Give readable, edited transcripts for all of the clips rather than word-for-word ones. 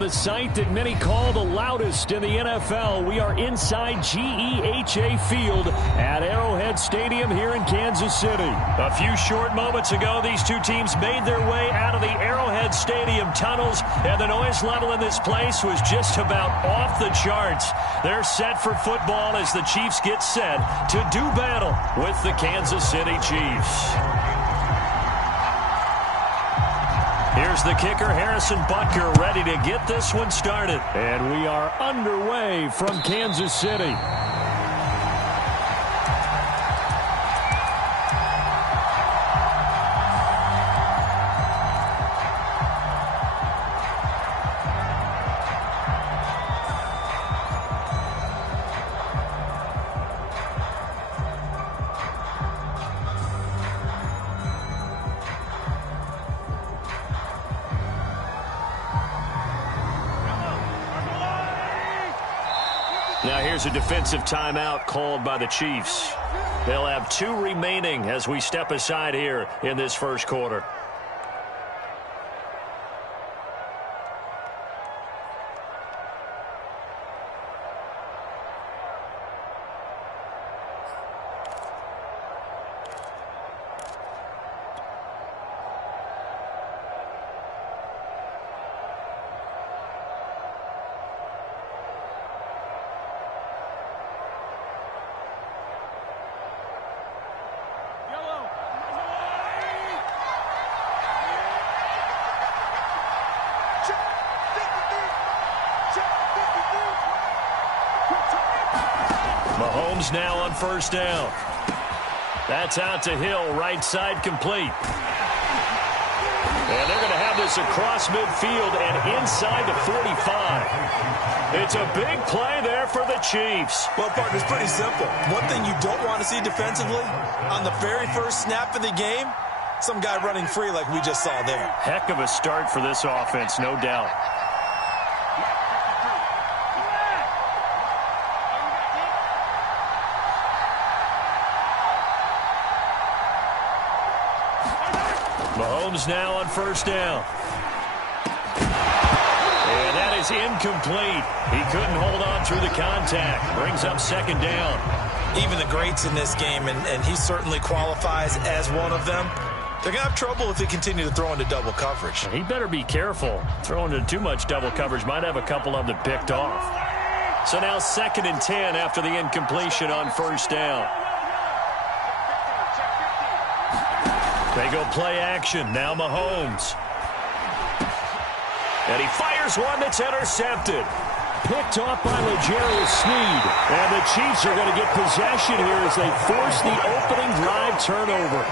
The site that many call the loudest in the NFL. We are inside GEHA Field at Arrowhead Stadium here in Kansas City. A few short moments ago, these two teams made their way out of the Arrowhead Stadium tunnels, and the noise level in this place was just about off the charts. They're set for football as the Chiefs get set to do battle with the Kansas City Chiefs. Here's the kicker, Harrison Butker, ready to get this one started. And we are underway from Kansas City. Now here's a defensive timeout called by the Chiefs. They'll have 2 remaining as we step aside here in this first quarter. Mahomes now on first down. That's out to Hill, right side complete. And they're going to have this across midfield and inside the 45. It's a big play there for the Chiefs. Well, partner, it's pretty simple. One thing you don't want to see defensively, on the very first snap of the game, some guy running free like we just saw there. Heck of a start for this offense, no doubt. Mahomes now on first down. And that is incomplete. He couldn't hold on through the contact. Brings up second down. Even the greats in this game, and he certainly qualifies as one of them, they're going to have trouble if they continue to throw into double coverage. He better be careful. Throwing into too much double coverage might have a couple of them picked off. So now 2nd and 10 after the incompletion on first down. They go play action. Now Mahomes. And he fires one that's intercepted. Picked off by L'Jarius Sneed. And the Chiefs are going to get possession here as they force the opening drive turnover.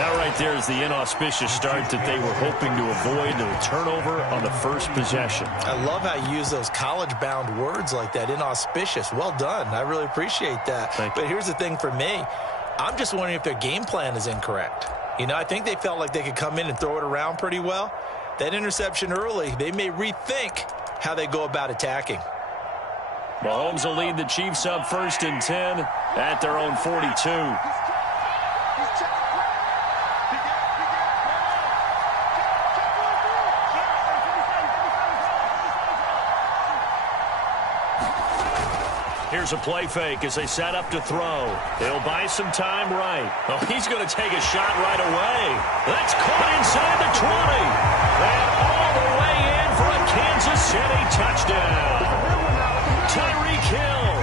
That right there is the inauspicious start that they were hoping to avoid, the turnover on the first possession. I love how you use those college-bound words like that, inauspicious. Well done. I really appreciate that. But here's the thing for me. I'm just wondering if their game plan is incorrect. You know, I think they felt like they could come in and throw it around pretty well. That interception early, they may rethink how they go about attacking. Mahomes will lead the Chiefs up 1st and 10 at their own 42. Here's a play fake as they set up to throw. They'll buy some time right. Oh, he's going to take a shot right away. That's caught inside the 20. And all the way in for a Kansas City touchdown. Tyreek Hill,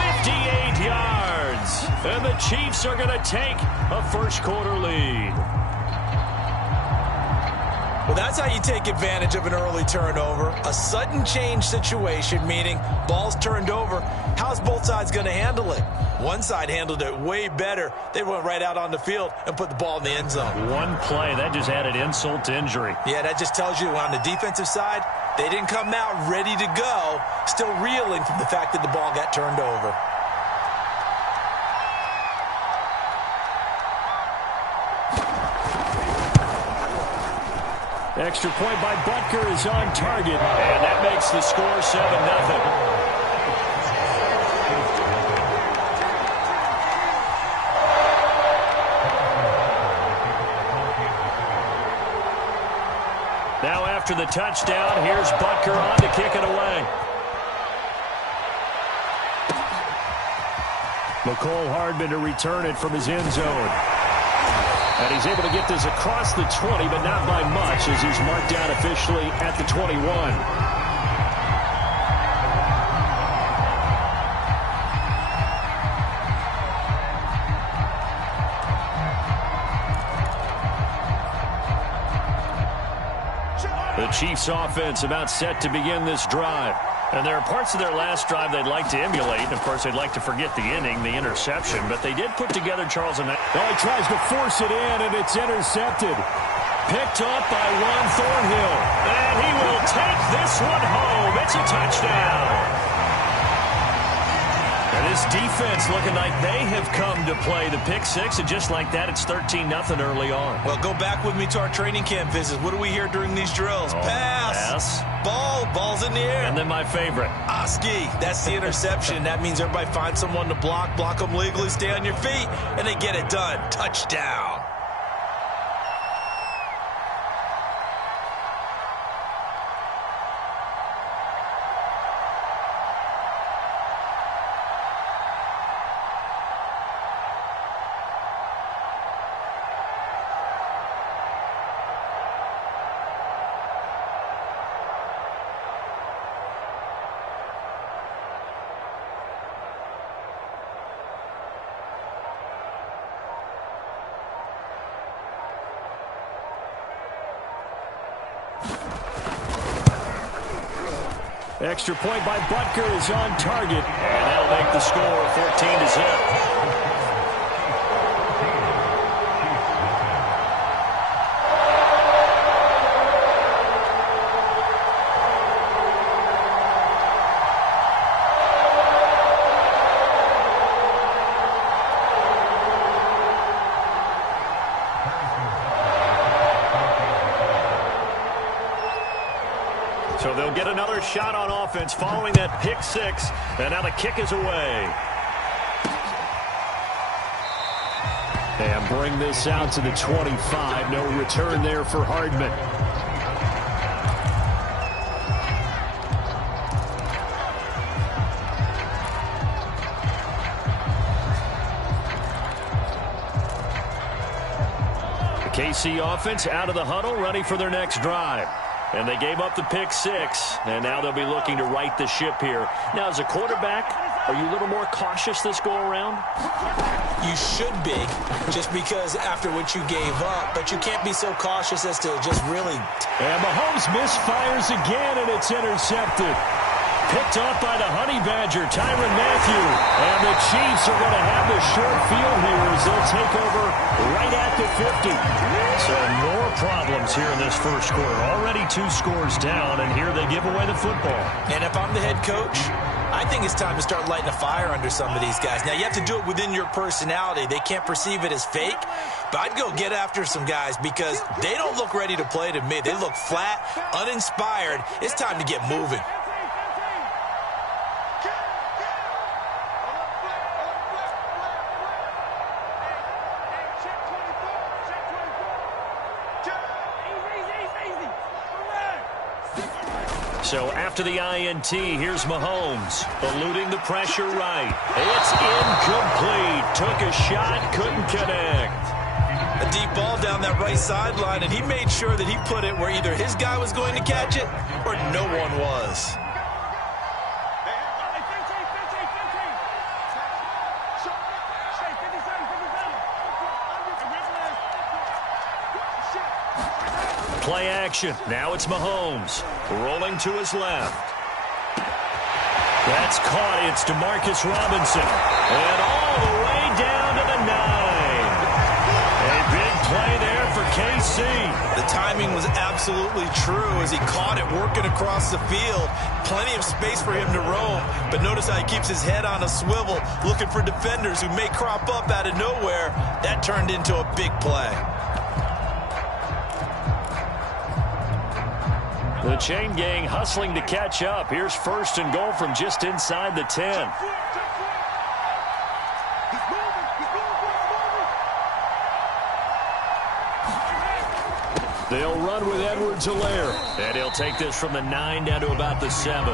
58 yards. And the Chiefs are going to take a first quarter lead. Well, that's how you take advantage of an early turnover. A sudden change situation, meaning ball's turned over. How's both sides going to handle it? One side handled it way better. They went right out on the field and put the ball in the end zone. One play, that just added insult to injury. Yeah, that just tells you on the defensive side, they didn't come out ready to go, still reeling from the fact that the ball got turned over. Extra point by Butker is on target, and that makes the score 7-0. after the touchdown. Here's Butker on to kick it away. McCole Hardman to return it from his end zone. And he's able to get this across the 20, but not by much, as he's marked down officially at the 21. The Chiefs offense about set to begin this drive. And there are parts of their last drive they'd like to emulate. And, of course, they'd like to forget the inning, the interception. But they did put together Charles and... Oh, he tries to force it in, and it's intercepted. Picked up by Juan Thornhill. And he will take this one home. It's a touchdown. And this defense looking like they have come to play the pick six. And just like that, it's 13-0 early on. Well, go back with me to our training camp visits. What do we hear during these drills? Pass. Ball's in the air. And then my favorite. Oski, that's the interception. That means everybody finds someone to block them legally, stay on your feet, and they get it done. Touchdown. Extra point by Butker is on target. And that'll make the score 14-0. So they'll get another shot on offense following that pick six. And now the kick is away. And bring this out to the 25. No return there for Hardman. The KC offense out of the huddle, ready for their next drive. And they gave up the pick six, and now they'll be looking to right the ship here. Now, as a quarterback, are you a little more cautious this go-around? You should be, just because after what you gave up, but you can't be so cautious as to just really... And Mahomes misfires again, and it's intercepted. Picked up by the Honey Badger, Tyrann Mathieu. And the Chiefs are going to have the short field here as they'll take over right at the 50. So more problems here in this first quarter. Already 2 scores down, and here they give away the football. And if I'm the head coach, I think it's time to start lighting a fire under some of these guys. Now, you have to do it within your personality. They can't perceive it as fake. But I'd go get after some guys because they don't look ready to play to me. They look flat, uninspired. It's time to get moving. So after the INT, here's Mahomes, eluding the pressure right. It's incomplete. Took a shot, couldn't connect. A deep ball down that right sideline, and he made sure that he put it where either his guy was going to catch it or no one was. Play action. Now it's Mahomes. Rolling to his left. That's caught. It's DeMarcus Robinson. And all the way down to the 9. A big play there for KC. The timing was absolutely true as he caught it working across the field. Plenty of space for him to roam. But notice how he keeps his head on a swivel, looking for defenders who may crop up out of nowhere. That turned into a big play. The chain gang hustling to catch up. Here's 1st and goal from just inside the 10. They'll run with Edwards-Helaire. And he'll take this from the 9 down to about the 7.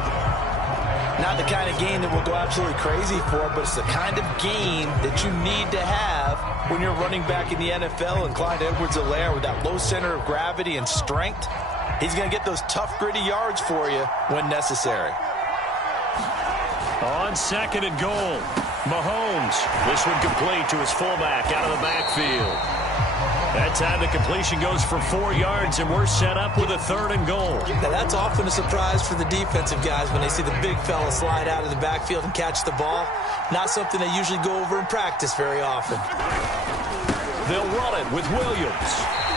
Not the kind of game that we'll go absolutely crazy for, but it's the kind of game that you need to have when you're running back in the NFL. And Clyde Edwards-Helaire, with that low center of gravity and strength, he's going to get those tough, gritty yards for you when necessary. On 2nd and goal, Mahomes. This one complete to his fullback out of the backfield. That time the completion goes for 4 yards, and we're set up with a 3rd and goal. Now that's often a surprise for the defensive guys when they see the big fella slide out of the backfield and catch the ball. Not something they usually go over in practice very often. They'll run it with Williams.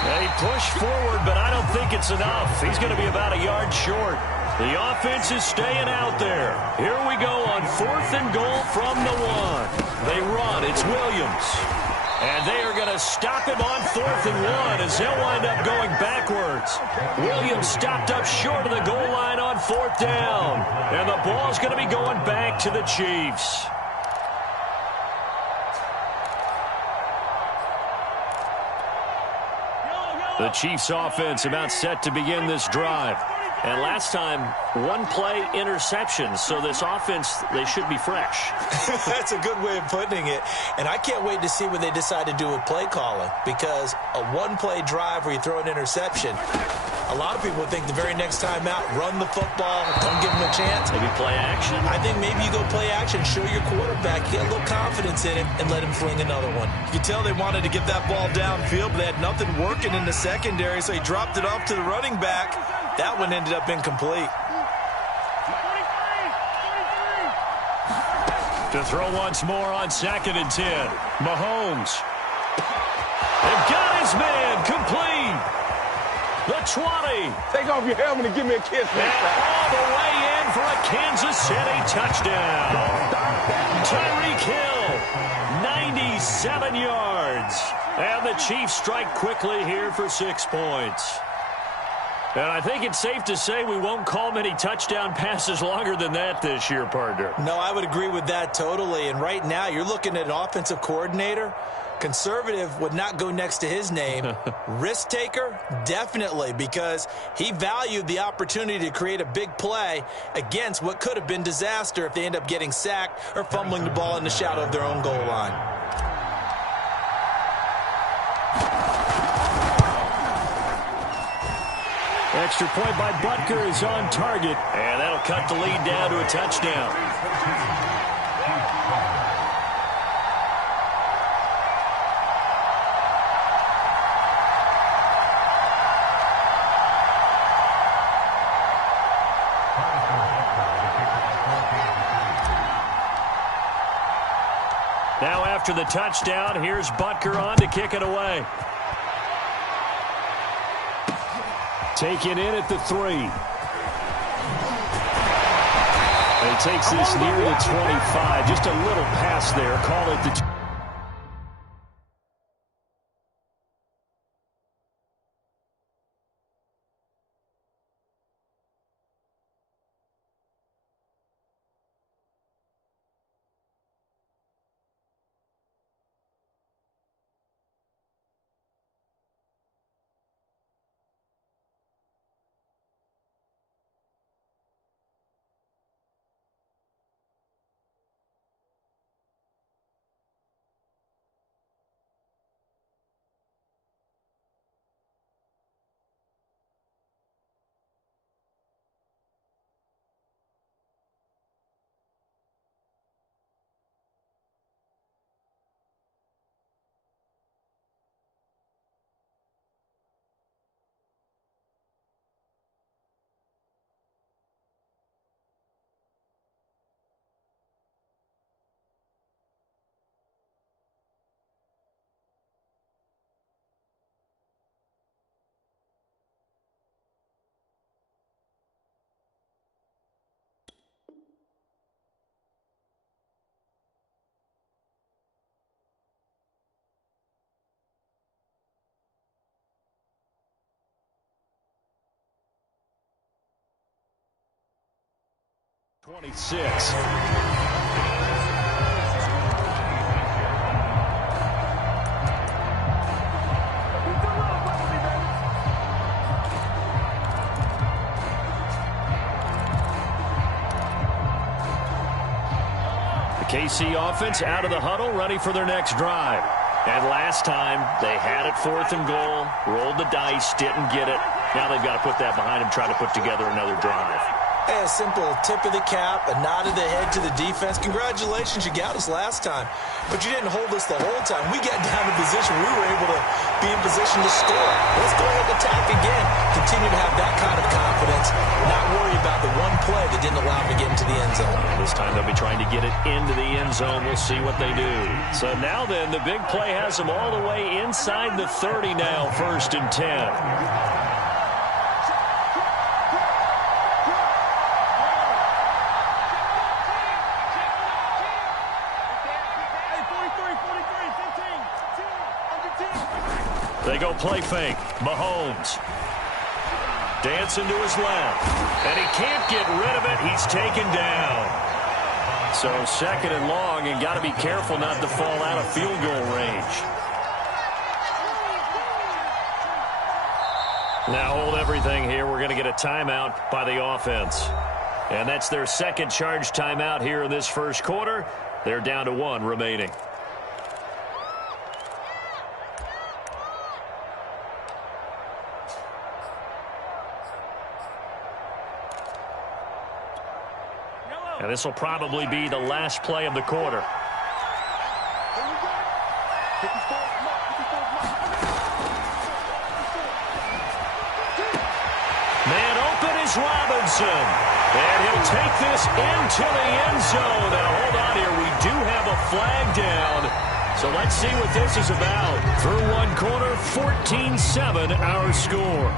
They push forward, but I don't think it's enough. He's going to be about a yard short. The offense is staying out there. Here we go on 4th and goal from the 1. They run. It's Williams. And they are going to stop him on 4th and 1 as they'll wind up going backwards. Williams stopped up short of the goal line on 4th down. And the ball's going to be going back to the Chiefs. The Chiefs offense about set to begin this drive. And last time, 1-play interception. So this offense, they should be fresh. That's a good way of putting it. And I can't wait to see what they decide to do with play calling. Because a 1-play drive where you throw an interception, a lot of people think the very next time out, run the football, don't give them a chance. Maybe play action. I think maybe you go play action, show your quarterback, get a little confidence in him, and let him fling another one. You can tell they wanted to get that ball downfield, but they had nothing working in the secondary, so he dropped it off to the running back. That one ended up incomplete. To throw once more on 2nd and 10. Mahomes. They've got his man complete. The 20. Take off your helmet and give me a kiss. And all the way in for a Kansas City touchdown. Tyreek Hill, 97 yards. And the Chiefs strike quickly here for 6 points. And I think it's safe to say we won't call many touchdown passes longer than that this year, partner. No, I would agree with that totally. And right now, you're looking at an offensive coordinator. Conservative would not go next to his name. Risk taker, definitely, because he valued the opportunity to create a big play against what could have been disaster if they end up getting sacked or fumbling the ball in the shadow of their own goal line. Extra point by Butker is on target, and that'll cut the lead down to a touchdown. Now after the touchdown, here's Butker on to kick it away. Taken in at the 3. He takes this near the 25. Just a little pass there. Call it the... ...26. KC offense out of the huddle, ready for their next drive. And last time, they had it 4th and goal, rolled the dice, didn't get it. Now they've got to put that behind them, try to put together another drive. Hey, a simple tip of the cap, a nod of the head to the defense. Congratulations, you got us last time. But you didn't hold us the whole time. We got down in position. We were able to be in position to score. Let's go ahead and attack again. Continue to have that kind of confidence. Not worry about the one play that didn't allow them to get into the end zone. This time they'll be trying to get it into the end zone. We'll see what they do. So now then, the big play has them all the way inside the 30 now, 1st and 10. They go play fake. Mahomes. Dancing to his left. And he can't get rid of it. He's taken down. So 2nd and long, and got to be careful not to fall out of field goal range. Now hold everything here. We're going to get a timeout by the offense. And that's their 2nd charge timeout here in this 1st quarter. They're down to 1 remaining. And this will probably be the last play of the quarter. Man open is Robinson. And he'll take this into the end zone. Now hold on here. We do have a flag down. So let's see what this is about. Through 1 quarter, 14-7 our score.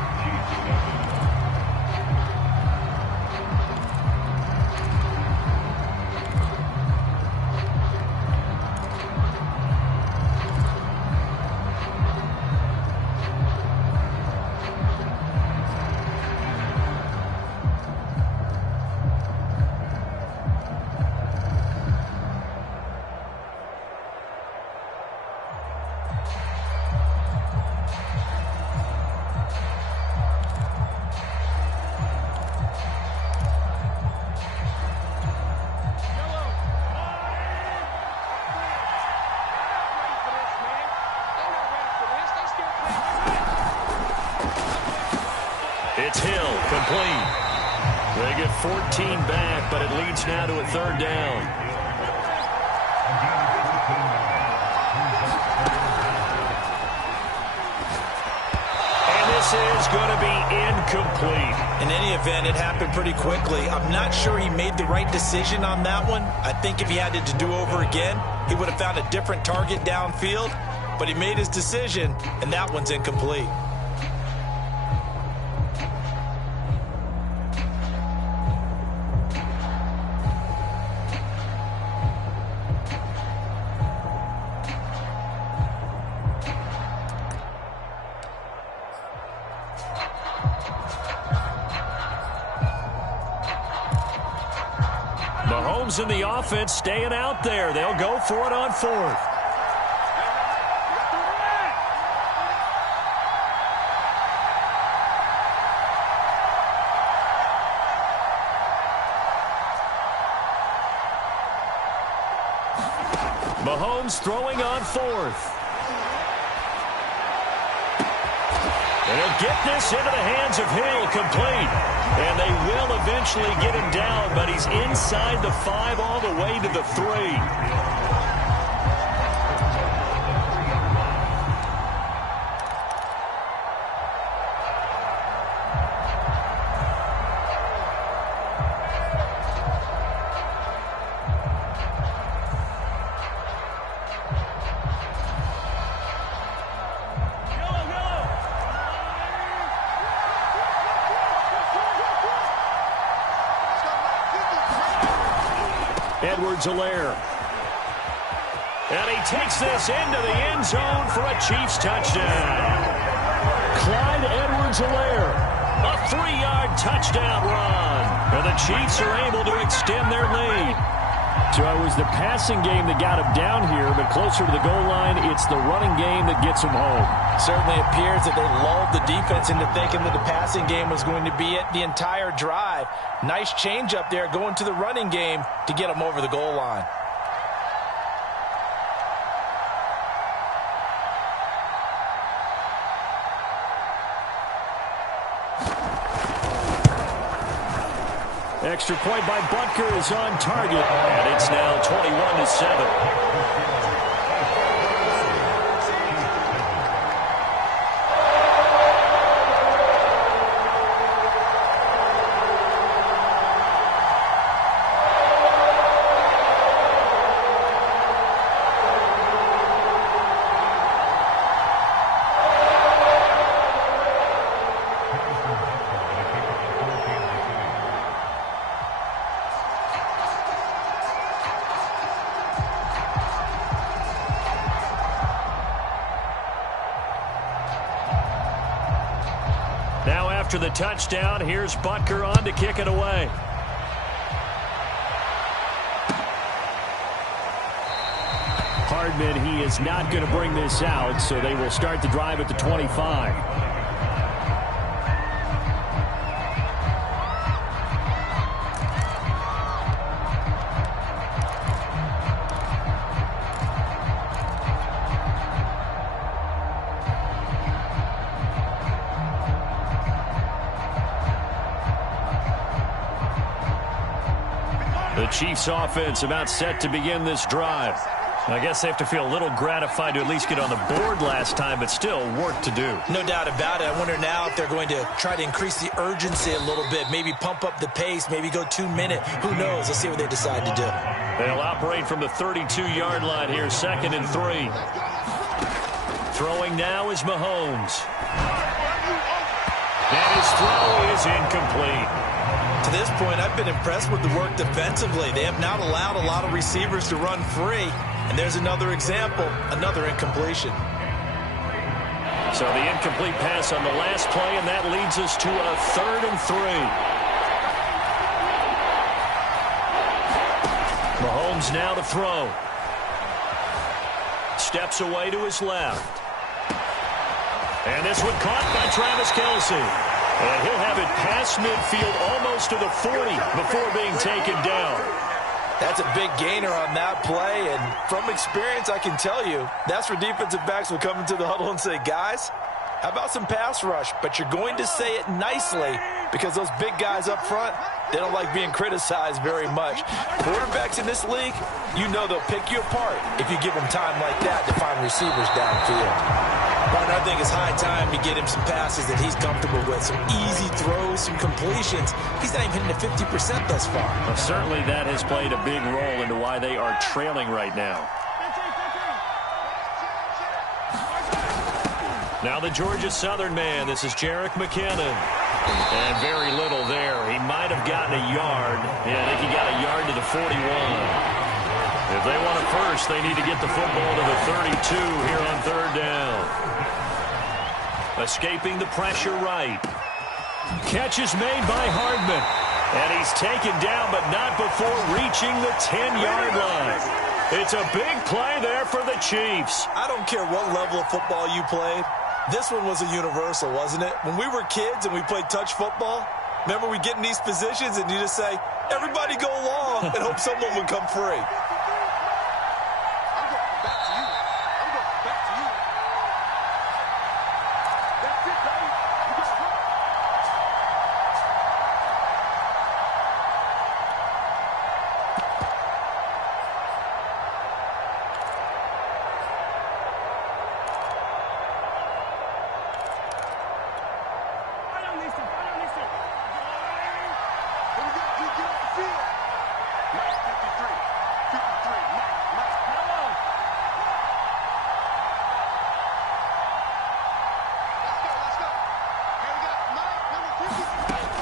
It's Hill, complete. They get 14 back, but it leads now to a 3rd down. And this is going to be incomplete. In any event, it happened pretty quickly. I'm not sure he made the right decision on that one. I think if he had to do over again, he would have found a different target downfield. But he made his decision, and that one's incomplete. Mahomes and the offense staying out there. They'll go for it on 4th. Mahomes throwing on 4th. And he'll get this into the hands of Hill, complete. And they will eventually get him down, but he's inside the 5 all the way to the 3. Edwards-Helaire. And he takes this into the end zone for a Chiefs touchdown. Clyde Edwards-Helaire, a 3-yard touchdown run. And the Chiefs are able to extend their lead. So it was the passing game that got him down here, but closer to the goal line, it's the running game that gets him home. Certainly appears that they lulled the defense into thinking that the passing game was going to be it the entire drive. Nice change up there going to the running game to get them over the goal line. Extra point by Butker is on target, and it's now 21-7. Now after the touchdown, here's Butker on to kick it away. Hardman, he is not going to bring this out, so they will start the drive at the 25. The Chiefs offense about set to begin this drive. I guess they have to feel a little gratified to at least get on the board last time, but still work to do. No doubt about it. I wonder now if they're going to try to increase the urgency a little bit, maybe pump up the pace, maybe go 2 minute. Who knows? Let's see what they decide to do. They'll operate from the 32-yard line here, 2nd and 3. Throwing now is Mahomes. And his throw is incomplete. To this point, I've been impressed with the work defensively. They have not allowed a lot of receivers to run free. And there's another example, another incompletion. So the incomplete pass on the last play, and that leads us to a 3rd and 3. Mahomes now to throw. Steps away to his left. And this one caught by Travis Kelce. And he'll have it past midfield almost to the 40 before being taken down. That's a big gainer on that play, and from experience, I can tell you, that's where defensive backs will come into the huddle and say, guys, how about some pass rush? But you're going to say it nicely because those big guys up front, they don't like being criticized very much. Quarterbacks in this league, you know they'll pick you apart if you give them time like that to find receivers downfield. But I think it's high time to get him some passes that he's comfortable with, some easy throws, some completions. He's not even hitting the 50% thus far. Well, certainly that has played a big role into why they are trailing right now. Now the Georgia Southern man. This is Jerick McKinnon. And very little there. He might have gotten a yard. Yeah, I think he got a yard to the 41. If they want a first, they need to get the football to the 32 here on 3rd down. Escaping the pressure right. Catch is made by Hardman. And he's taken down, but not before reaching the 10-yard line. It's a big play there for the Chiefs. I don't care what level of football you played. This one was a universal, wasn't it? When we were kids and we played touch football, remember we get in these positions and you just say, everybody go along and hope someone would come free.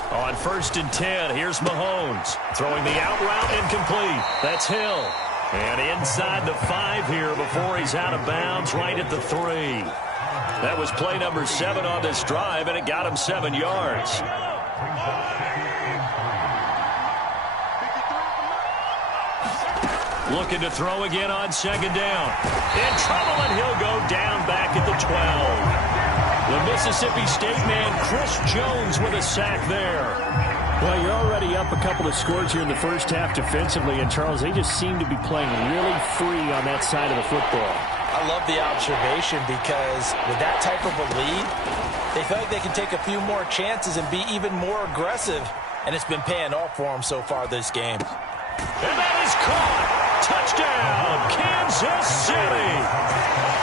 On 1st and 10, here's Mahomes. Throwing the out route incomplete. That's Hill. And inside the 5 here before he's out of bounds right at the 3. That was play number 7 on this drive, and it got him 7 yards. Looking to throw again on 2nd down. In trouble, and he'll go down back at the 12. The Mississippi State man, Chris Jones, with a sack there. Well, you're already up a couple of scores here in the first half defensively, and Charles, they just seem to be playing really free on that side of the football. I love the observation because with that type of a lead, they feel like they can take a few more chances and be even more aggressive. and it's been paying off for him so far this game. And that is caught. Touchdown, Kansas City.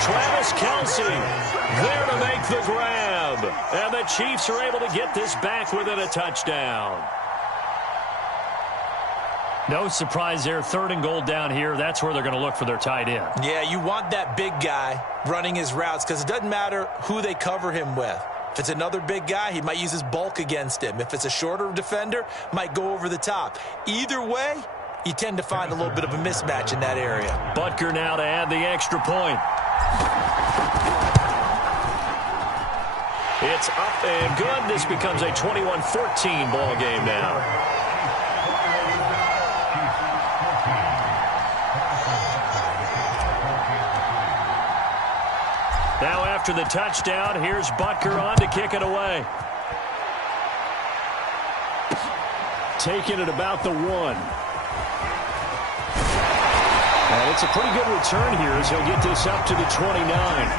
Travis Kelce there to make the grab. And the Chiefs are able to get this back within a touchdown. No surprise there. 3rd and goal down here. That's where they're going to look for their tight end. Yeah, you want that big guy running his routes because it doesn't matter who they cover him with. If it's another big guy, he might use his bulk against him. If it's a shorter defender, might go over the top. Either way, you tend to find a little bit of a mismatch in that area. Butker now to add the extra point. It's up and good. This becomes a 21-14 ball game now. Now after the touchdown, here's Butker on to kick it away. Taking it about the 1. And it's a pretty good return here as he'll get this up to the 29.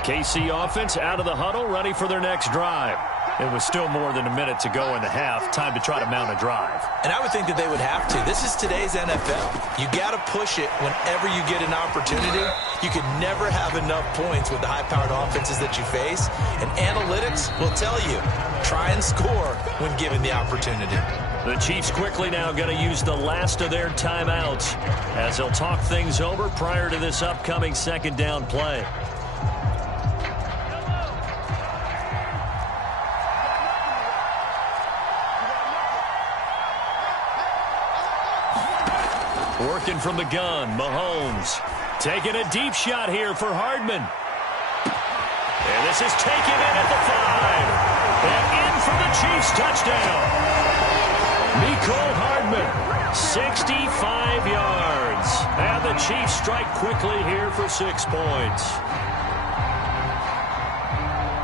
KC offense out of the huddle, ready for their next drive. It was still more than a minute to go in the half. Time to try to mount a drive. And I would think that they would have to. This is today's NFL. You got to push it whenever you get an opportunity. You can never have enough points with the high-powered offenses that you face. And analytics will tell you, try and score when given the opportunity. The Chiefs quickly now going to use the last of their timeouts as they'll talk things over prior to this upcoming 2nd down play. Working from the gun, Mahomes. Taking a deep shot here for Hardman. And this is taken in at the 5. And in for the Chiefs touchdown. Mecole Hardman, 65 yards. And the Chiefs strike quickly here for 6 points.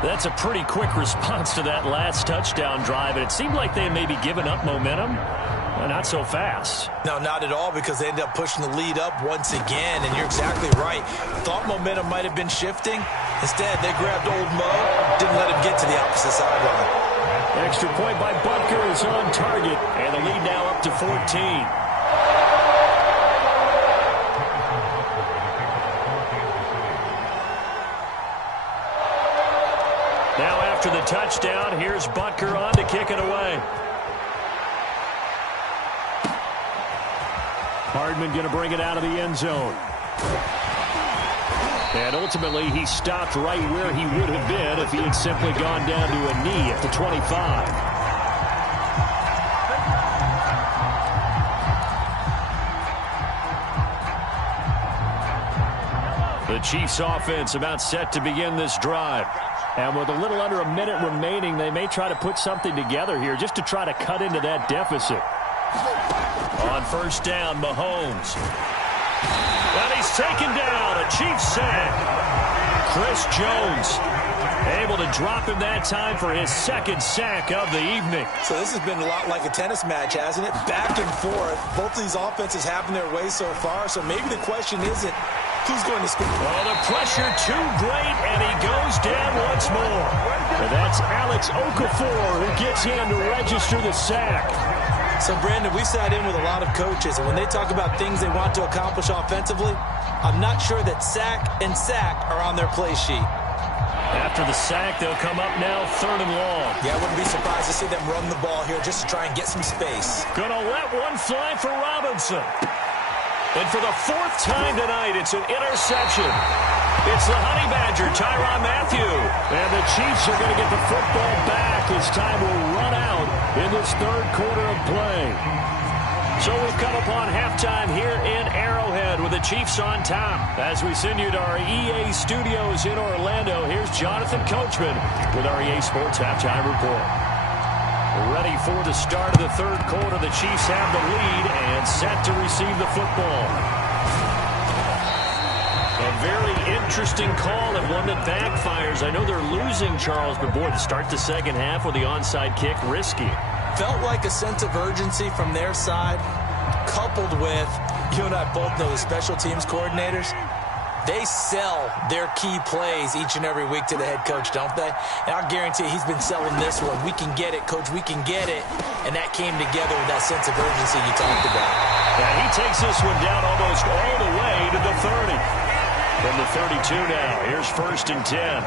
That's a pretty quick response to that last touchdown drive. And it seemed like they may be giving up momentum. Not so fast. No, not at all, because they ended up pushing the lead up once again, and you're exactly right. Thought momentum might have been shifting. Instead, they grabbed old Mo, didn't let him get to the opposite sideline. Extra point by Butker is on target, and the lead now up to 14. Now after the touchdown, here's Butker on to kick it away. Hardman going to bring it out of the end zone. And ultimately, he stopped right where he would have been if he had simply gone down to a knee at the 25. The Chiefs offense about set to begin this drive. And with a little under a minute remaining, they may try to put something together here just to try to cut into that deficit. On 1st down, Mahomes. And he's taken down. A Chiefs sack. Chris Jones able to drop him that time for his 2nd sack of the evening. So this has been a lot like a tennis match, hasn't it? Back and forth. Both of these offenses having their way so far. So maybe the question isn't who's going to score. Oh, the pressure too great, and he goes down once more. And that's Alex Okafor who gets in to register the sack. So, Brandon, we sat in with a lot of coaches, and when they talk about things they want to accomplish offensively, I'm not sure that sack and sack are on their play sheet. After the sack, they'll come up now 3rd and long. Yeah, I wouldn't be surprised to see them run the ball here just to try and get some space. Gonna let one fly for Robinson. And for the 4th time tonight, it's an interception. It's the Honey Badger, Tyrann Mathieu. And the Chiefs are going to get the football back as time will run out in this 3rd quarter of play. So we've come upon halftime here in Arrowhead with the Chiefs on top. As we send you to our EA studios in Orlando, here's Jonathan Coachman with our EA Sports Halftime Report. Ready for the start of the 3rd quarter. The Chiefs have the lead and set to receive the football. A very interesting call and one that backfires. I know they're losing Charles, but boy, to start the 2nd half with the onside kick, risky. felt like a sense of urgency from their side, coupled with, you and I both know the special teams coordinators, they sell their key plays each and every week to the head coach, don't they? And I'll guarantee he's been selling this one. We can get it, coach, we can get it. And that came together with that sense of urgency you talked about. Yeah, he takes this one down almost all the way to the 30. From the 32 now, here's 1st and 10.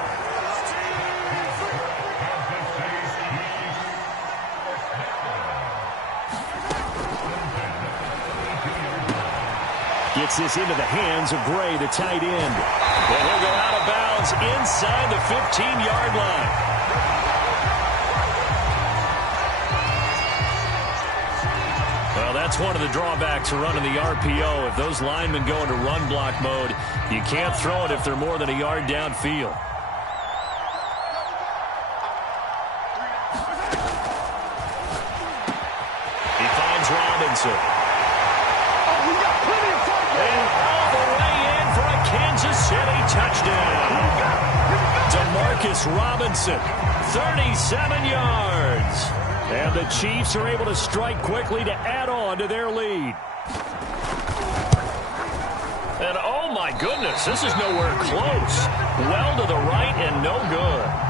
Gets this into the hands of Gray, the tight end. And he'll go out of bounds inside the 15-yard line. Well, that's one of the drawbacks of running the RPO. If those linemen go into run block mode, you can't throw it if they're more than a yard downfield. He finds Robinson. And all the way in for a Kansas City touchdown. DeMarcus Robinson, 37 yards. And the Chiefs are able to strike quickly to add on to their lead. And oh my goodness, this is nowhere close. Well to the right and no good.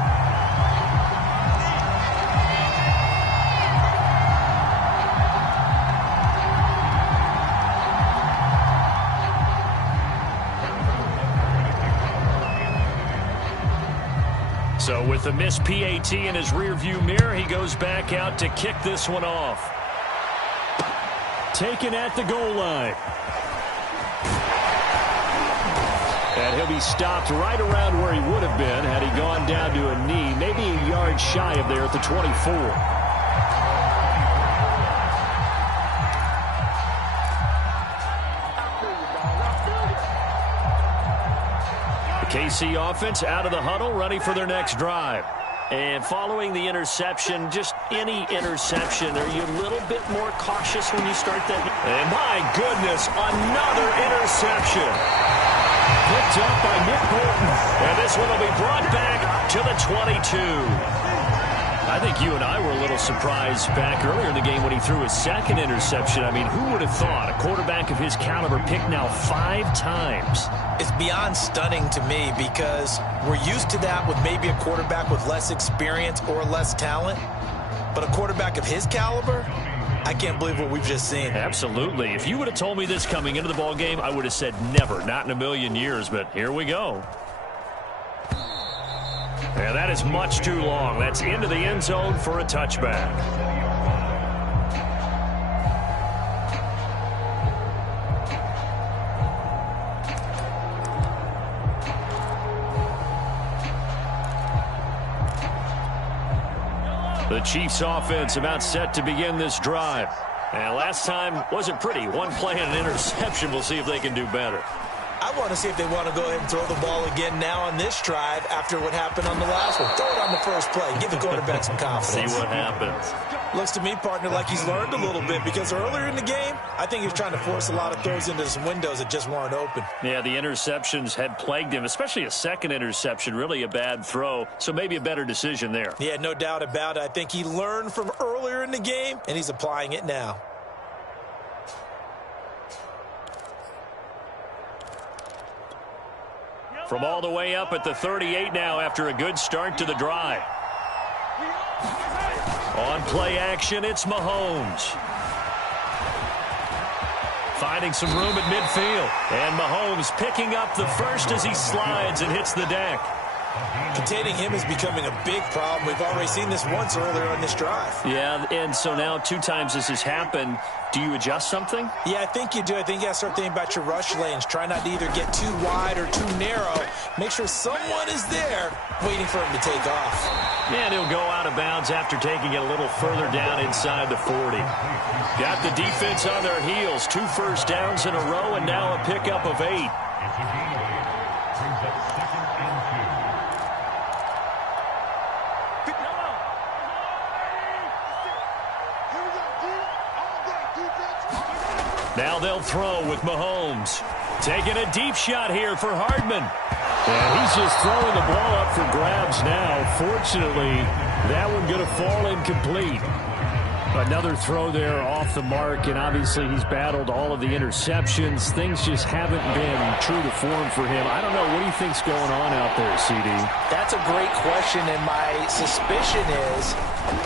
So with the missed PAT in his rearview mirror, he goes back out to kick this one off. Taken at the goal line. And he'll be stopped right around where he would have been had he gone down to a knee, maybe a yard shy of there at the 24. KC offense out of the huddle, ready for their next drive. And following the interception, just any interception, are you a little bit more cautious when you start that? And my goodness, another interception. Picked up by Nick Bolton. And this one will be brought back to the 22. I think you and I were a little surprised back earlier in the game when he threw his second interception. I mean, who would have thought a quarterback of his caliber picked now 5 times? It's beyond stunning to me because we're used to that with maybe a quarterback with less experience or less talent. But a quarterback of his caliber, I can't believe what we've just seen. Absolutely. If you would have told me this coming into the ball game, I would have said never, not in a million years. But here we go. And that is much too long. That's into the end zone for a touchback. The Chiefs offense about set to begin this drive. And last time wasn't pretty. One play and an interception. We'll see if they can do better. I want to see if they want to go ahead and throw the ball again now on this drive after what happened on the last one. Throw it on the first play. Give the quarterback some confidence. See what happens. Looks to me, partner, like he's learned a little bit because earlier in the game, I think he was trying to force a lot of throws into some windows that just weren't open. Yeah, the interceptions had plagued him, especially a second interception, really a bad throw. So maybe a better decision there. Yeah, no doubt about it. I think he learned from earlier in the game, and he's applying it now. From all the way up at the 38 now after a good start to the drive. On play action, it's Mahomes. Finding some room at midfield. And Mahomes picking up the first as he slides and hits the deck. Containing him is becoming a big problem. We've already seen this once earlier on this drive. Yeah, and so now 2 times this has happened. Do you adjust something? Yeah, I think you do. I think you got to start thinking about your rush lanes. Try not to either get too wide or too narrow. Make sure someone is there waiting for him to take off. And he'll go out of bounds after taking it a little further down inside the 40. Got the defense on their heels. 2 first downs in a row and now a pickup of 8. Now they'll throw with Mahomes. Taking a deep shot here for Hardman. And he's just throwing the ball up for grabs now. Fortunately, that one going to fall incomplete. Another throw there off the mark, and obviously he's battled all of the interceptions. Things just haven't been true to form for him. I don't know. What do you think's going on out there, CD? That's a great question, and my suspicion is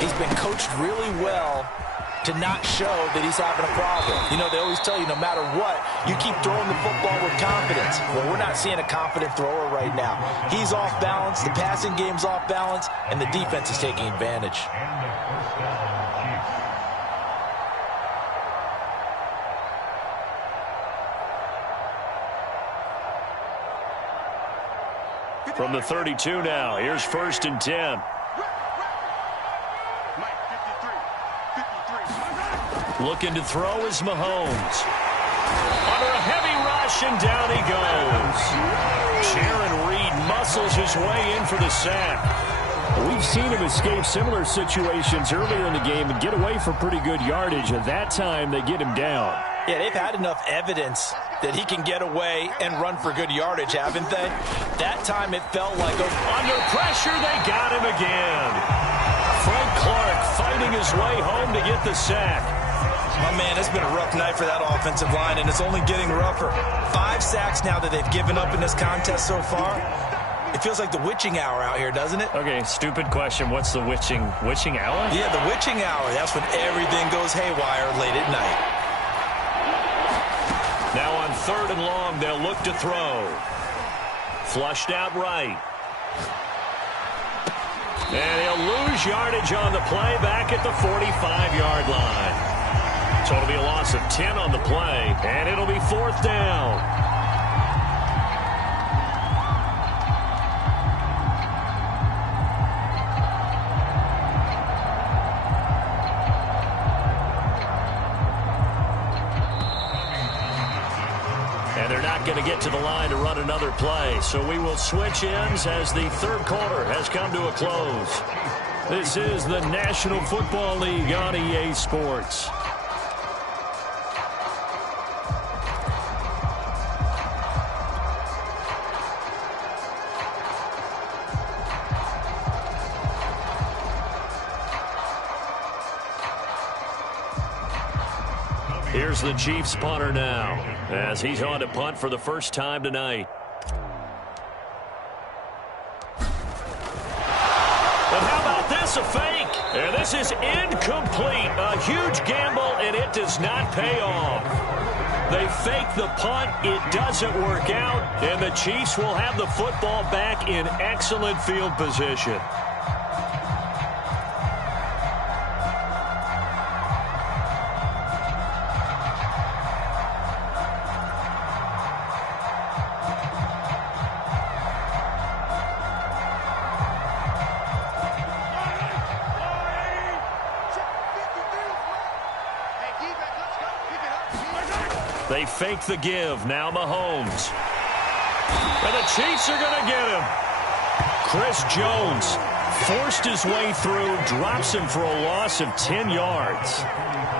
he's been coached really well to not show that he's having a problem. You know, they always tell you no matter what, you keep throwing the football with confidence. Well, we're not seeing a confident thrower right now. He's off balance, the passing game's off balance, and the defense is taking advantage. From the 32 now, here's 1st and 10. Looking to throw is Mahomes. Under a heavy rush, and down he goes. Jaron Reed muscles his way in for the sack. We've seen him escape similar situations earlier in the game and get away for pretty good yardage. At that time, they get him down. Yeah, they've had enough evidence that he can get away and run for good yardage, haven't they? That time it felt like under pressure, they got him again. Frank Clark fighting his way home to get the sack. Oh, man, it's been a rough night for that offensive line, and it's only getting rougher. 5 sacks now that they've given up in this contest so far. It feels like the witching hour out here, doesn't it? Okay, stupid question. What's the witching hour? Yeah, the witching hour. That's when everything goes haywire late at night. Now on 3rd and long, they'll look to throw. Flushed out right. And he'll lose yardage on the play back at the 45-yard line. So it'll be a loss of 10 on the play, and it'll be 4th down. And they're not going to get to the line to run another play, so we will switch ends as the 3rd quarter has come to a close. This is the National Football League on EA Sports. Here's the Chiefs punter now, as he's on to punt for the first time tonight. And how about this, a fake? And this is incomplete. A huge gamble, and it does not pay off. They fake the punt. It doesn't work out, and the Chiefs will have the football back in excellent field position. They fake the give. Now Mahomes. And the Chiefs are going to get him. Chris Jones forced his way through, drops him for a loss of 10 yards.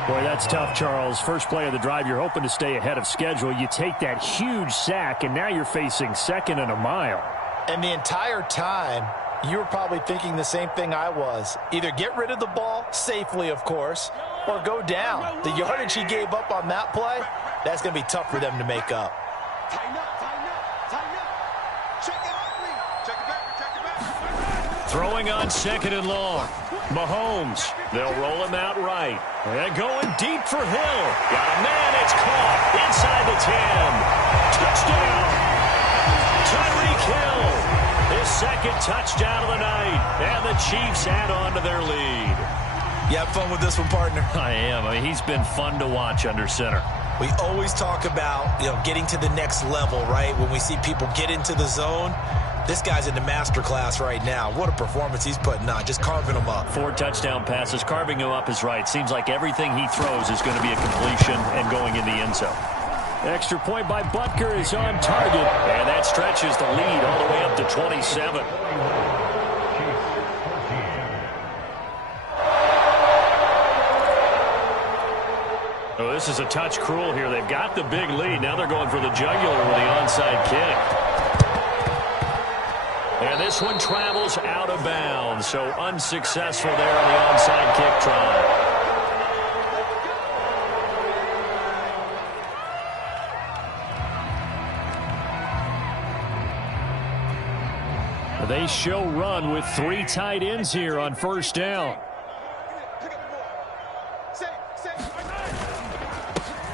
Boy, that's tough, Charles. First play of the drive, you're hoping to stay ahead of schedule. You take that huge sack, and now you're facing 2nd and a mile. And the entire time, you were probably thinking the same thing I was. Either get rid of the ball, safely, of course, or go down. The yardage he gave up on that play, that's going to be tough for them to make up. Throwing on 2nd and long. Mahomes. They'll roll him out right. And going deep for Hill. Got a man. It's caught. Inside the 10. Touchdown. Tyreek Hill. His 2nd touchdown of the night. And the Chiefs add on to their lead. You have fun with this one, partner? I am. I mean, he's been fun to watch under center. We always talk about, getting to the next level, right? When we see people get into the zone, this guy's in the master class right now. What a performance he's putting on, just carving them up. 4 touchdown passes. Carving him up is right. Seems like everything he throws is going to be a completion and going in the end zone. Extra point by Butker is on target. And that stretches the lead all the way up to 27. Oh, this is a touch cruel here. They've got the big lead. Now they're going for the jugular with the onside kick. And this one travels out of bounds. So unsuccessful there on the onside kick try. They show run with 3 tight ends here on first down.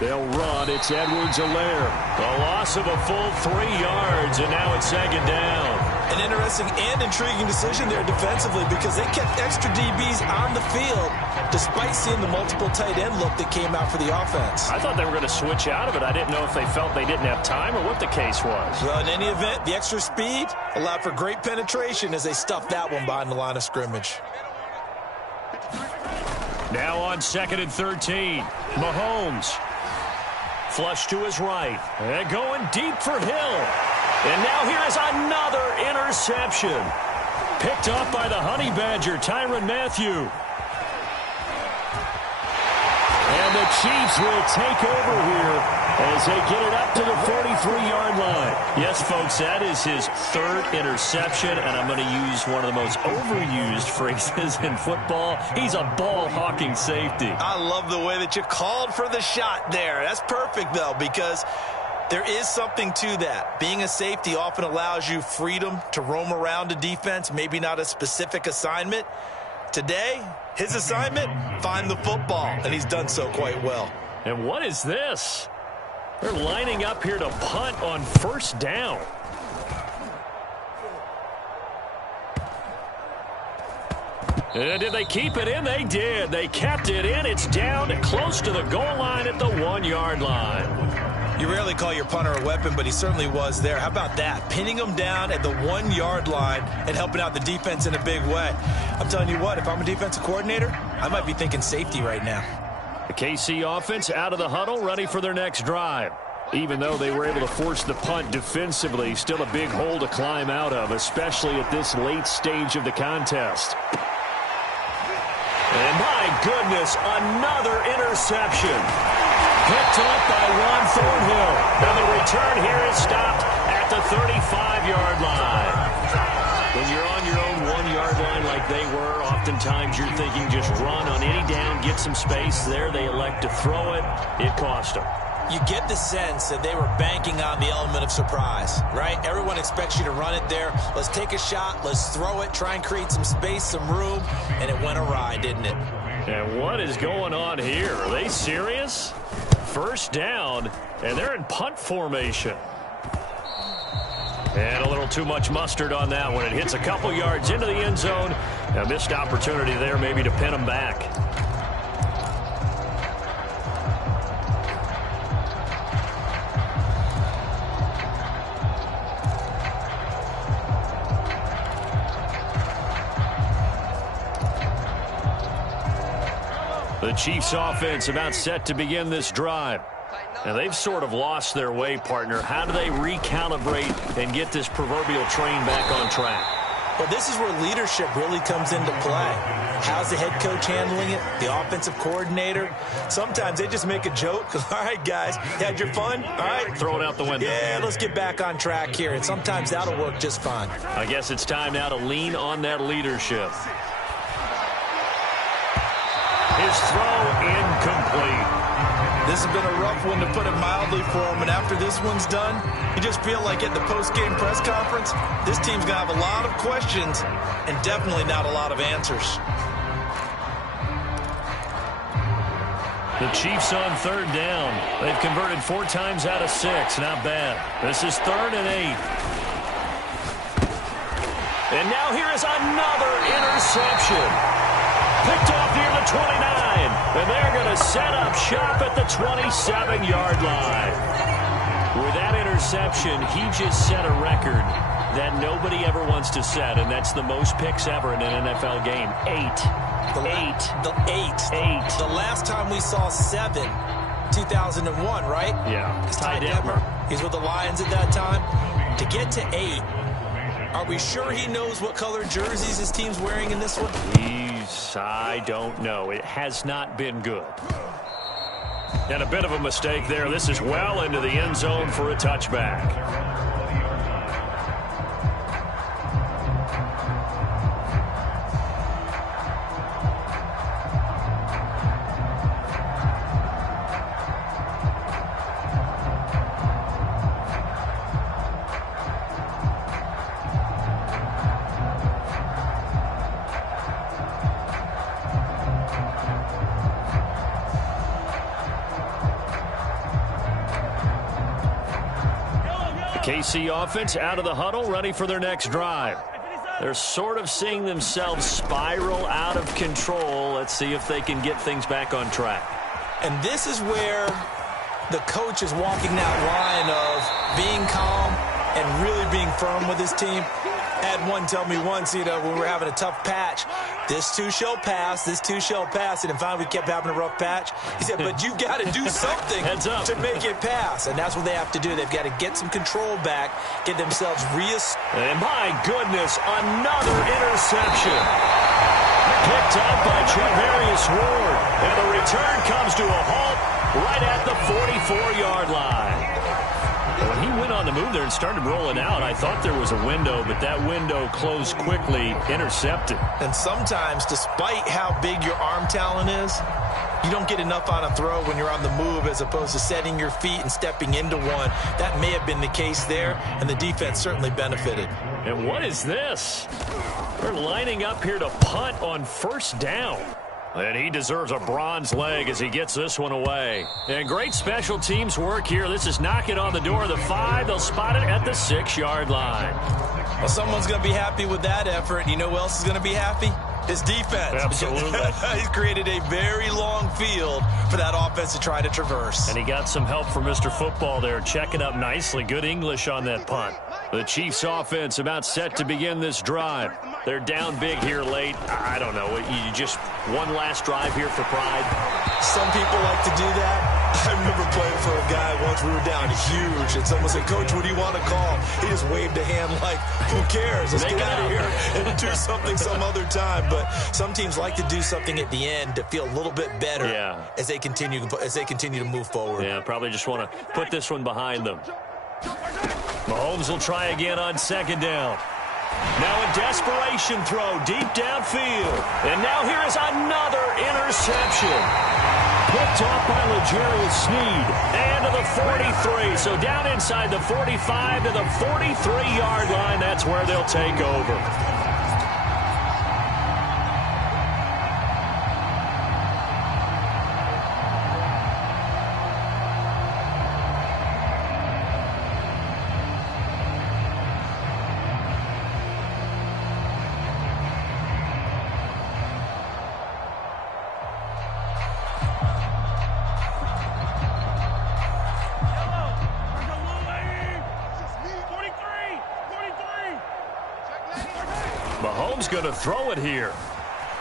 They'll run. It's Edwards-Helaire. A loss of a full 3 yards, and now it's 2nd down. An interesting and intriguing decision there defensively because they kept extra DBs on the field despite seeing the multiple tight end look that came out for the offense. I thought they were going to switch out of it. I didn't know if they felt they didn't have time or what the case was. Well, in any event, the extra speed allowed for great penetration as they stuffed that one behind the line of scrimmage. Now on 2nd and 13. Mahomes. Flush to his right. And going deep for Hill. And now here is another interception. Picked up by the Honey Badger, Tyrann Mathieu. And the Chiefs will take over here as they get it up to the 43-yard line. Yes, folks, that is his 3rd interception, and I'm going to use one of the most overused phrases in football. He's a ball-hawking safety. I love the way that you called for the shot there. That's perfect, though, because there is something to that. Being a safety often allows you freedom to roam around a defense, maybe not a specific assignment. Today, his assignment, find the football, and he's done so quite well. And what is this? They're lining up here to punt on 1st down. And did they keep it in? They did. They kept it in. It's down close to the goal line at the 1-yard line. You rarely call your punter a weapon, but he certainly was there. How about that? Pinning him down at the 1-yard line and helping out the defense in a big way. I'm telling you what, if I'm a defensive coordinator, I might be thinking safety right now. The KC offense out of the huddle, ready for their next drive. Even though they were able to force the punt defensively, still a big hole to climb out of, especially at this late stage of the contest. And my goodness, another interception. Picked up by Juan Thornhill. And the return here is stopped at the 35-yard line. When you're on your own 1-yard line like they were, oftentimes you're thinking just run on any down, get some space. There they elect to throw it. It cost them. You get the sense that they were banking on the element of surprise, right? Everyone expects you to run it there. Let's take a shot. Let's throw it. Try and create some space, some room. And it went awry, didn't it? And what is going on here? Are they serious? 1st down, and they're in punt formation. And a little too much mustard on that one. It hits a couple yards into the end zone. A missed opportunity there maybe to pin them back. The Chiefs offense about set to begin this drive. And they've sort of lost their way, partner. How do they recalibrate and get this proverbial train back on track? Well, this is where leadership really comes into play. How's the head coach handling it? The offensive coordinator? Sometimes they just make a joke. All right, guys, you had your fun? All right. Throw it out the window. Yeah, let's get back on track here. And sometimes that'll work just fine. I guess it's time now to lean on that leadership. His throw incomplete. This has been a rough one, to put it mildly, for him. And after this one's done, you just feel like at the post-game press conference, this team's going to have a lot of questions and definitely not a lot of answers. The Chiefs on 3rd down. They've converted 4 times out of 6. Not bad. This is 3rd and 8. And now here is another interception. Picked off near the 29. And they're going to set up shop at the 27-yard line. With that interception, he just set a record that nobody ever wants to set, and that's the most picks ever in an NFL game. 8. The last time we saw 7, 2001, right? Yeah. It's Ty Detmer. He's with the Lions at that time. To get to 8, are we sure he knows what color jerseys his team's wearing in this one? I don't know. It has not been good. And a bit of a mistake there. This is well into the end zone for a touchback. KC offense out of the huddle, ready for their next drive. They're sort of seeing themselves spiral out of control. Let's see if they can get things back on track. And this is where the coach is walking that line of being calm and really being firm with his team. I had one tell me once, when we were having a tough patch, this too shall pass, this too shall pass. And finally we kept having a rough patch. He said, but you've got to do something to make it pass. And that's what they have to do. They've got to get some control back, get themselves And my goodness, another interception. Picked up by Travarius Ward. And the return comes to a halt right at the 44-yard line. When he went on the move there and started rolling out, I thought there was a window, but that window closed quickly, intercepted. And sometimes, despite how big your arm talent is, you don't get enough on a throw when you're on the move as opposed to setting your feet and stepping into one. That may have been the case there, and the defense certainly benefited. And what is this? They're lining up here to punt on first down. And he deserves a bronze leg as he gets this one away. And great special teams work here. This is knocking on the door of the 5. They'll spot it at the 6-yard line. Well, someone's going to be happy with that effort. You know who else is going to be happy? His defense. Absolutely. He's created a very long field for that offense to try to traverse. And he got some help from Mr. Football there, checking up nicely. Good English on that punt. The Chiefs offense about set to begin this drive. They're down big here late. I don't know. You just one last drive here for pride. Some people like to do that. I remember playing for a guy once. We were down huge, and someone said, Coach, what do you want to call? He just waved a hand like, who cares? Let's get out of here and do something some other time. But some teams like to do something at the end to feel a little bit better as they continue to move forward. Yeah, probably just want to put this one behind them. Mahomes will try again on second down. Now a desperation throw deep downfield. And now here is another interception. Picked off by L'Jarius Sneed. And to the 43. So down inside the 45 to the 43-yard line. That's where they'll take over. Mahomes going to throw it here.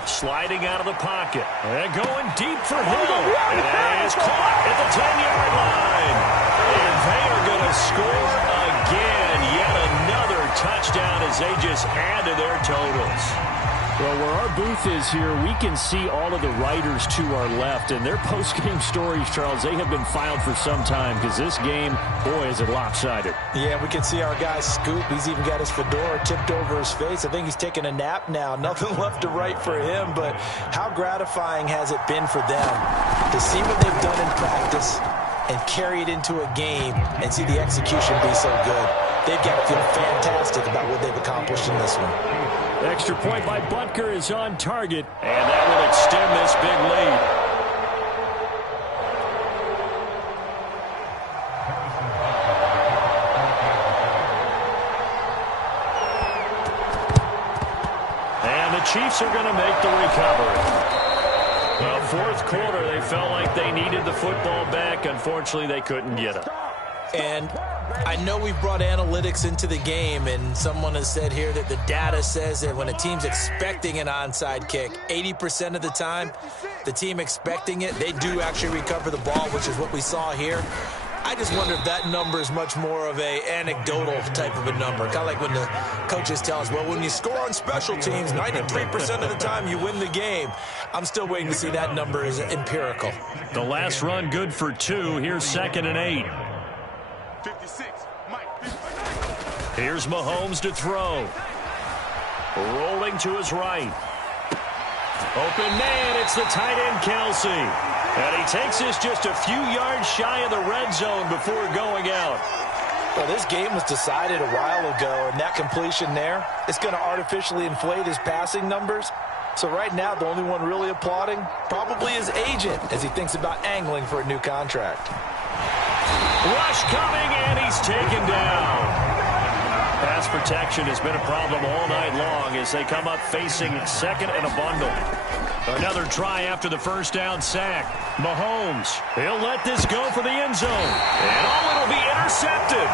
Sliding out of the pocket. And going deep for Hill. And is caught at the 10-yard line. And they are going to score again. Yet another touchdown as they just add to their totals. Well, where our booth is here, we can see all of the writers to our left. And their post-game stories, Charles, they have been filed for some time because this game, boy, is it lopsided. Yeah, we can see our guy Scoop. He's even got his fedora tipped over his face. I think he's taking a nap now. Nothing left to write for him. But how gratifying has it been for them to see what they've done in practice and carry it into a game and see the execution be so good. They've got to feel fantastic about what they've accomplished in this one. Extra point by Butker is on target. And that will extend this big lead. And the Chiefs are going to make the recovery. Well, fourth quarter, they felt like they needed the football back. Unfortunately, they couldn't get it. And I know we've brought analytics into the game, and someone has said here that the data says that when a team's expecting an onside kick, 80% of the time, the team expecting it, they do actually recover the ball, which is what we saw here. I just wonder if that number is much more of a anecdotal type of a number. Kind of like when the coaches tell us, well, when you score on special teams, 93% of the time you win the game. I'm still waiting to see that number is empirical. The last run good for 2. Here's 2nd and 8. 56. Here's Mahomes to throw. Rolling to his right. Open man, it's the tight end Kelsey. And he takes this just a few yards shy of the red zone before going out. Well, this game was decided a while ago, and that completion there, it's going to artificially inflate his passing numbers. So right now, the only one really applauding probably his agent as he thinks about angling for a new contract. Rush coming, and he's taken down. Pass protection has been a problem all night long as they come up facing second and a bundle. Another try after the first down sack. Mahomes, he'll let this go for the end zone. And it'll be intercepted.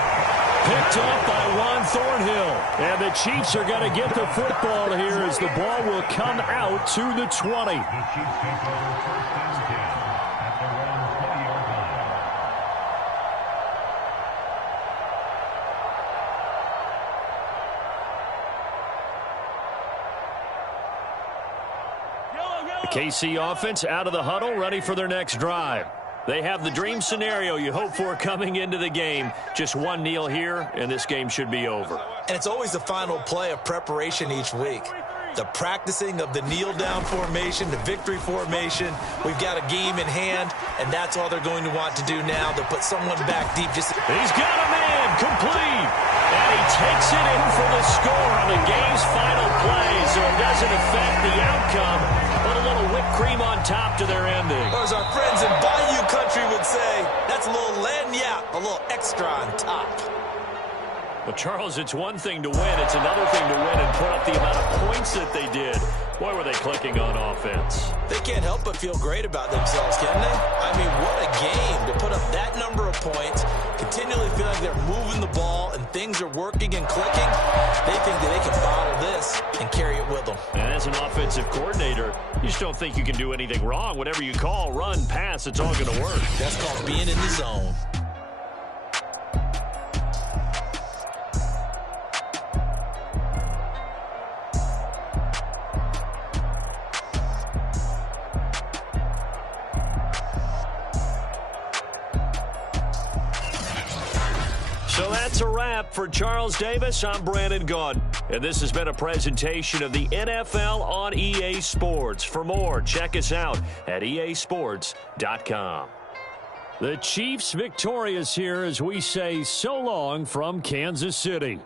Picked up by Juan Thornhill. And the Chiefs are going to get the football here as the ball will come out to the 20. KC offense out of the huddle, ready for their next drive. They have the dream scenario you hope for coming into the game. Just one kneel here, and this game should be over. And it's always the final play of preparation each week. The practicing of the kneel-down formation, the victory formation. We've got a game in hand, and that's all they're going to want to do now. They'll put someone back deep. He's got a man, complete. And he takes it in for the score on the game's final play, so it doesn't affect the outcome. Put a little whipped cream on top to their ending. Or as our friends in Bayou Country would say, that's a little lagniappe, a little extra on top. Well, Charles, it's one thing to win. It's another thing to win and put up the amount of points that they did. Boy, were they clicking on offense. They can't help but feel great about themselves, can they? I mean, what a game to put up that number of points, continually feel like they're moving the ball and things are working and clicking. They think that they can bottle this and carry it with them. And as an offensive coordinator, you just don't think you can do anything wrong. Whatever you call, run, pass, it's all going to work. That's called being in the zone. So that's a wrap for Charles Davis. I'm Brandon Gaudin, and this has been a presentation of the NFL on EA Sports. For more, check us out at easports.com. The Chiefs victorious here as we say so long from Kansas City.